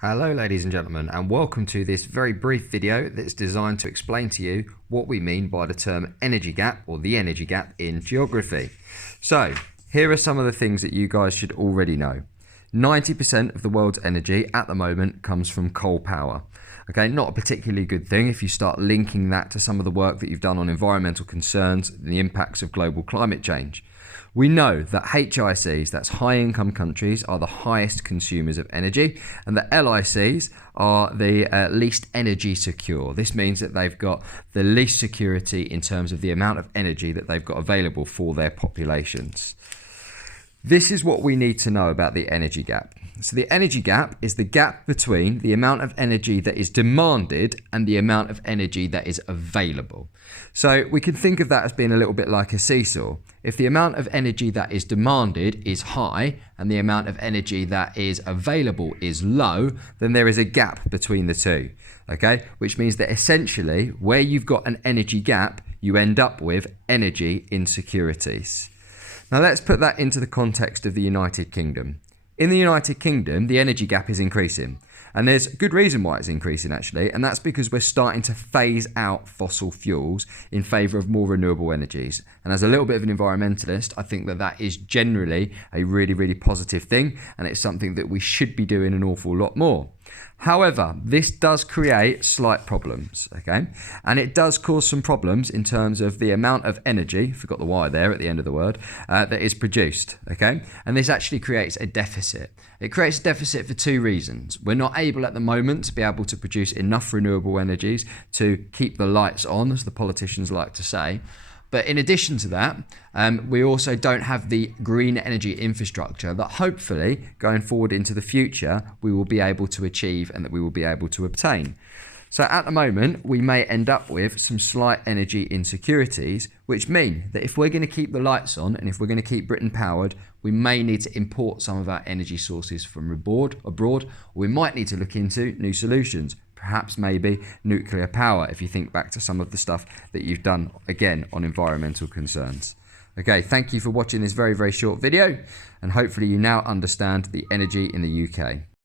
Hello ladies and gentlemen, and welcome to this very brief video that's designed to explain to you what we mean by the term energy gap or the energy gap in geography. So here are some of the things that you guys should already know. 90% of the world's energy at the moment comes from coal power. Okay, not a particularly good thing if you start linking that to some of the work that you've done on environmental concerns and the impacts of global climate change. We know that HICs, that's high income countries, are the highest consumers of energy, and the LICs are the least energy secure. This means that they've got the least security in terms of the amount of energy that they've got available for their populations. This is what we need to know about the energy gap. So the energy gap is the gap between the amount of energy that is demanded and the amount of energy that is available. So we can think of that as being a little bit like a seesaw. If the amount of energy that is demanded is high and the amount of energy that is available is low, then there is a gap between the two, okay? Which means that essentially where you've got an energy gap, you end up with energy insecurities. Now let's put that into the context of the United Kingdom. In the United Kingdom, the energy gap is increasing. And there's a good reason why it's increasing actually, and that's because we're starting to phase out fossil fuels in favour of more renewable energies. And as a little bit of an environmentalist, I think that that is generally a really, really positive thing, and it's something that we should be doing an awful lot more. However, this does create slight problems, okay? And it does cause some problems in terms of the amount of energy, forgot the Y there at the end of the word, that is produced, okay? And this actually creates a deficit. It creates a deficit for two reasons. We're not able at the moment to be able to produce enough renewable energies to keep the lights on, as the politicians like to say. But in addition to that, we also don't have the green energy infrastructure that hopefully going forward into the future, we will be able to achieve and that we will be able to obtain. So at the moment, we may end up with some slight energy insecurities, which mean that if we're going to keep the lights on and if we're going to keep Britain powered, we may need to import some of our energy sources from abroad, or we might need to look into new solutions. Perhaps maybe nuclear power, if you think back to some of the stuff that you've done, again, on environmental concerns. Okay, thank you for watching this very, very short video, and hopefully you now understand the energy in the UK.